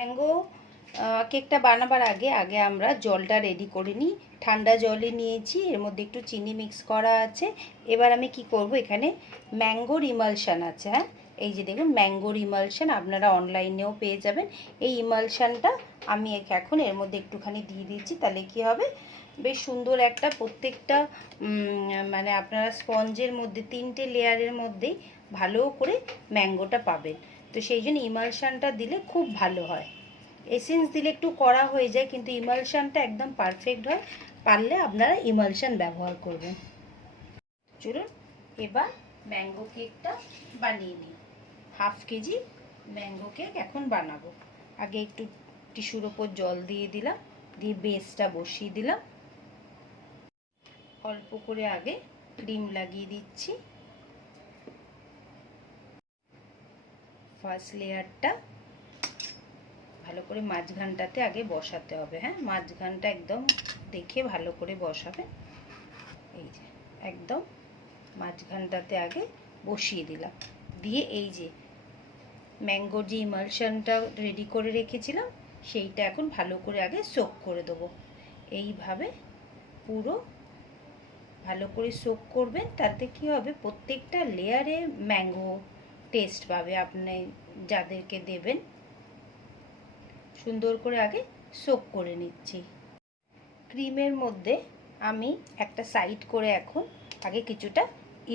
Mango কেকটা বানাবার আগে আগে আমরা জলটা রেডি করে নিই। ঠান্ডা জলে নিয়েছি, এর মধ্যে একটু চিনি মিক্স করা আছে। এবার আমি কি করব, এখানে ম্যাঙ্গোর ইমালশান আছে। হ্যাঁ, এই যে দেখুন ম্যাঙ্গোর ইমালশান, আপনারা অনলাইনেও পেয়ে যাবেন। এই ইমালশানটা আমি এখন এর মধ্যে একটুখানি দিয়ে দিচ্ছি। তাহলে কি হবে, বেশ সুন্দর একটা প্রত্যেকটা মানে আপনারা স্পঞ্জের মধ্যে 3টে লেয়ারের মধ্যেই ভালো করে ম্যাঙ্গোটা পাবেন। তো সেই জন্য ইমালশানটা দিলে খুব ভালো হয়। এসেন্স দিলে একটু কড়া হয়ে যায়, কিন্তু ইমালশানটা একদম পারফেক্ট হয়। পারলে আপনারা ইমালশান ব্যবহার করবেন। চলুন এবার ম্যাঙ্গো কেকটা বানিয়ে নিই। 1/2 কেজি ম্যাঙ্গো কেক এখন বানাবো। আগে একটু টিস্যুর ওপর জল দিয়ে দিলাম, দিয়ে বেসটা বসিয়ে দিলাম। অল্প করে আগে ক্রিম লাগিয়ে দিচ্ছি। ফার্স্ট লেয়ারটা ভালো করে মাঝখানটাতে আগে বসাতে হবে। হ্যাঁ, মাঝখানটা একদম দেখে ভালো করে বসাবে। এই যে একদম মাঝখানটাতে আগে বসিয়ে দিলাম, দিয়ে এই যে ম্যাঙ্গোর যে ইমালশনটা রেডি করে রেখেছিলাম সেইটা এখন ভালো করে আগে সোক করে দেবো। এইভাবে পুরো ভালো করে সোক করবেন, তাতে কি হবে প্রত্যেকটা লেয়ারে ম্যাঙ্গো টেস্ট পাবে। আপনি যাদেরকে দেবেন সুন্দর করে আগে সোক করে নিচ্ছি। ক্রিমের মধ্যে আমি একটা সাইড করে এখন আগে কিছুটা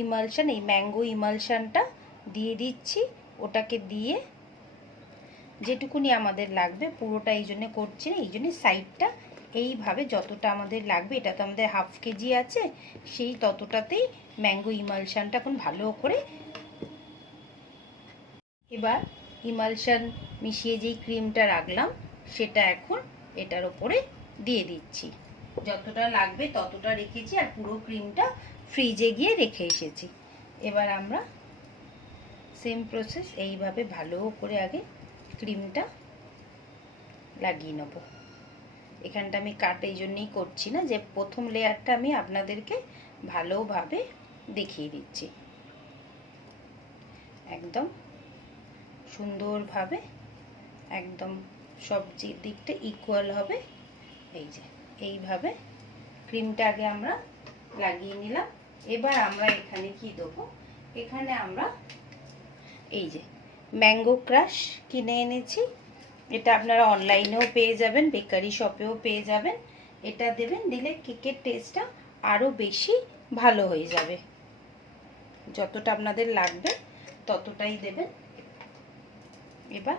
ইমালশন, এই ম্যাঙ্গো ইমালশনটা দিয়ে দিচ্ছি। ওটাকে দিয়ে যেটুকুনি আমাদের লাগবে, পুরোটা এই জন্য করছি না, এই জন্য সাইডটা এইভাবে যতটা আমাদের লাগবে, এটা তো আমাদের 1/2 কেজি আছে, সেই ততটাতেই ম্যাঙ্গো ইমালশনটা এখন ভালো করে। এবার ইমালশন মিশিয়ে যেই ক্রিমটা রাখলাম সেটা এখন এটার ওপরে দিয়ে দিচ্ছি। যতটা লাগবে ততটা রেখেছি, আর পুরো ক্রিমটা ফ্রিজে গিয়ে রেখে এসেছি। এবার আমরা সেম প্রসেস এইভাবে ভালো করে আগে ক্রিমটা লাগিয়ে নেব। এখানটা আমি কাট এই জন্যই করছি না, যে প্রথম লেয়ারটা আমি আপনাদেরকে ভালোভাবে দেখিয়ে দিচ্ছি। একদম সুন্দরভাবে একদম সব দিকটা ইকুয়াল হবে। এই যে এইভাবে ক্রিমটা আগে আমরা লাগিয়ে নিলাম। এবার আমরা এখানে কি দেবো, এখানে আমরা এই যে ম্যাঙ্গো ক্রাশ কিনে এনেছি। এটা আপনারা অনলাইনেও পেয়ে যাবেন, বেকারি শপেও পেয়ে যাবেন। এটা দেবেন, দিলে কেকের টেস্টটা আরও বেশি ভালো হয়ে যাবে। যতটা আপনাদের লাগবে ততটাই দেবেন। এবার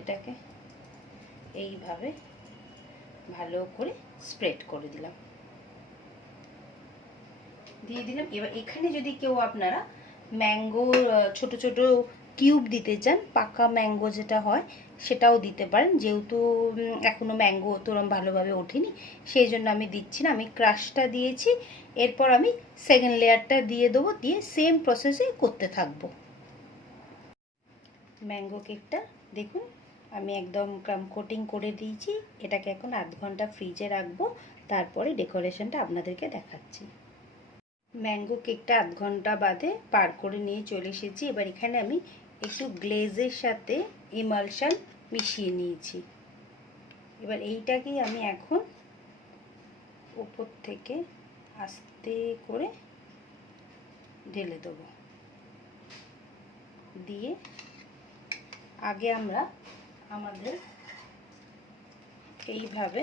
এটাকে এইভাবে ভালো করে স্প্রেড করে দিলাম, দিয়ে দিলাম। এবার এখানে যদি কেউ আপনারা ম্যাঙ্গো ছোট ছোট কিউব দিতে চান, পাকা ম্যাঙ্গো যেটা হয় সেটাও দিতে পারেন। যেহেতু এখনো ম্যাঙ্গো তোরম ভালোভাবে ওঠেনি, সেই জন্য আমি দিচ্ছি না, আমি ক্রাশটা দিয়েছি। এরপর আমি সেকেন্ড লেয়ারটা দিয়ে দেবো, দিয়ে সেম প্রসেসে করতে থাকবো। ম্যাঙ্গো কেকটা দেখুন আমি একদম ক্রাম কোটিং করে দিয়েছি। এটাকে এখন 1/2 ঘন্টা ফ্রিজে রাখবো, তারপরে ডেকোরেশনটা আপনাদেরকে দেখাচ্ছি। ম্যাঙ্গো কেকটা 1/2 ঘন্টা বাদে পার করে নিয়ে চলে এসেছি। এবার এখানে আমি একটু গ্লেজের সাথে ইমালশন মিশিয়ে নিয়েছি। এবার এইটাকেই আমি এখন উপর থেকে আস্তে করে ঢেলে দেবো। দিয়ে আগে আমরা আমাদের এইভাবে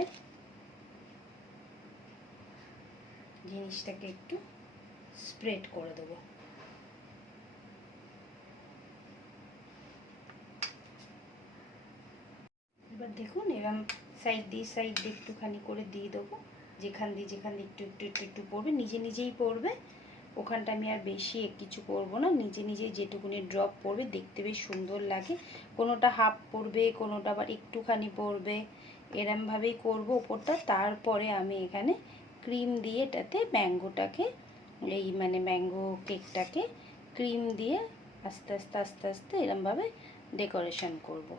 জিনিসটাকে একটু স্প্রেড করে দেবো। এবার দেখুন এরকম সাইড দিয়ে একটুখানি করে দিয়ে দেবো, যেখান দিয়ে একটু একটু একটু একটু পড়বে, নিজে নিজেই পড়বে। ওখানটা আমি আর বেশি কিছু করব না, নিজে নিজেই যেটুকুনি ড্রপ পড়বে দেখতে বেশ সুন্দর লাগে। কোনোটা হাফ পড়বে, কোনোটা আবার একটুখানি পড়বে, এরমভাবেই করবো ওপরটা। তারপরে আমি এখানে ক্রিম দিয়ে এটাতে ম্যাঙ্গোটাকে, এই মানে ম্যাঙ্গো কেকটাকে ক্রিম দিয়ে আস্তে আস্তে আস্তে আস্তে এরমভাবে ডেকোরেশন করব।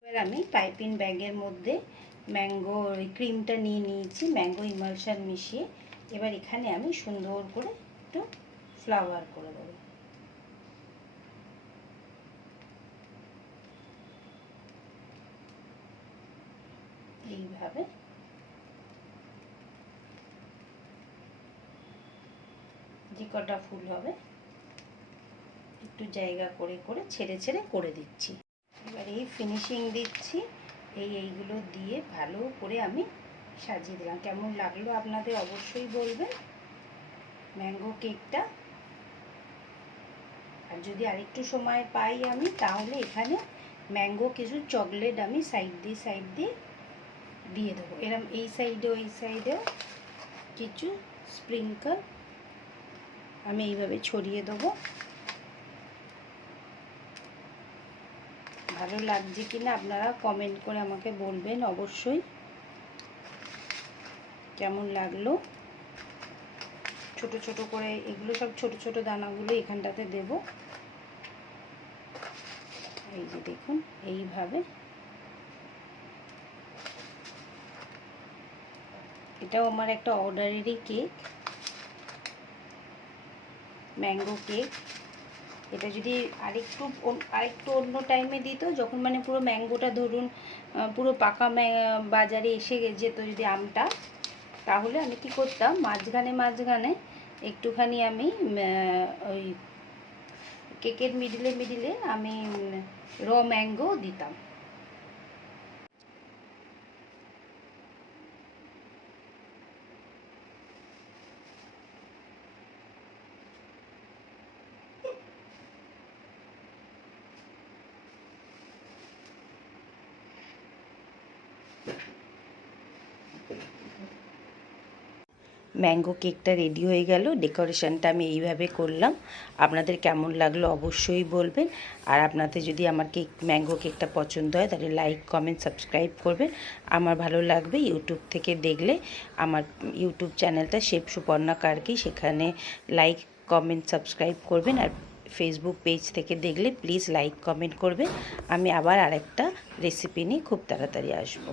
এবার আমি পাইপিং ব্যাগের মধ্যে ম্যাঙ্গো ক্রিমটা নিয়ে নিয়েছি, ম্যাঙ্গো ইমালশন মিশিয়ে। এবার এখানে আমি সুন্দর করে একটু ফ্লাওয়ার করে দেবো। এইভাবে যে কটা ফুল হবে একটু জায়গা করে করে ছেড়ে ছেড়ে করে দিচ্ছি। এবার এই ফিনিশিং দিচ্ছি, এইগুলো দিয়ে ভালো করে আমি সাজিয়ে দিলাম। কেমন লাগলো আপনাদের অবশ্যই বলবেন ম্যাঙ্গো কেকটা। আর যদি আরেকটু সময় পাই আমি, তাহলে এখানে ম্যাঙ্গো কিছু চকলেট আমি সাইড দিয়ে দিয়ে দেবো। এরকম এই সাইডেও কিছু স্প্রিঙ্কল আমি এইভাবে ছড়িয়ে দেবো। ভালো লাগছে কিনা আপনারা কমেন্ট করে আমাকে বলবেন অবশ্যই কেমন লাগলো। ছোট ছোট করে এগুলো সব ছোট ছোট দানাগুলো এখানটাতে দেব। এই যে দেখুন এইভাবে। এটাও আমার একটা অর্ডারেরই কেক, ম্যাঙ্গো কেক। এটা যদি আরেকটু অন্য টাইমে দিত, যখন মানে পুরো ম্যাঙ্গোটা ধরুন পুরো পাকা বাজারে এসে যেত যদি আমটা, তাহলে আমি কি করতাম মাঝখানে একটুখানি আমি ওই কেকের মিডিলে আমি র ম্যাঙ্গো দিতাম। ম্যাঙ্গো কেকটা রেডি হয়ে গেল। ডেকোরেশনটা আমি এইভাবে করলাম। আপনাদের কেমন লাগলো অবশ্যই বলবেন। আর আপনাদের যদি আমার ম্যাঙ্গো কেকটা পছন্দ হয় তাহলে লাইক কমেন্ট সাবস্ক্রাইব করবেন। আমার ভালো লাগবে ইউটিউব থেকে দেখলে। আমার ইউটিউব চ্যানেলটা শেফ সুপর্ণা কার্কি, সেখানে লাইক কমেন্ট সাবস্ক্রাইব করবেন। আর ফেসবুক পেজ থেকে দেখলে প্লিজ লাইক কমেন্ট করবেন। আমি আবার আরেকটা রেসিপি নিয়ে খুব তাড়াতাড়ি আসবো।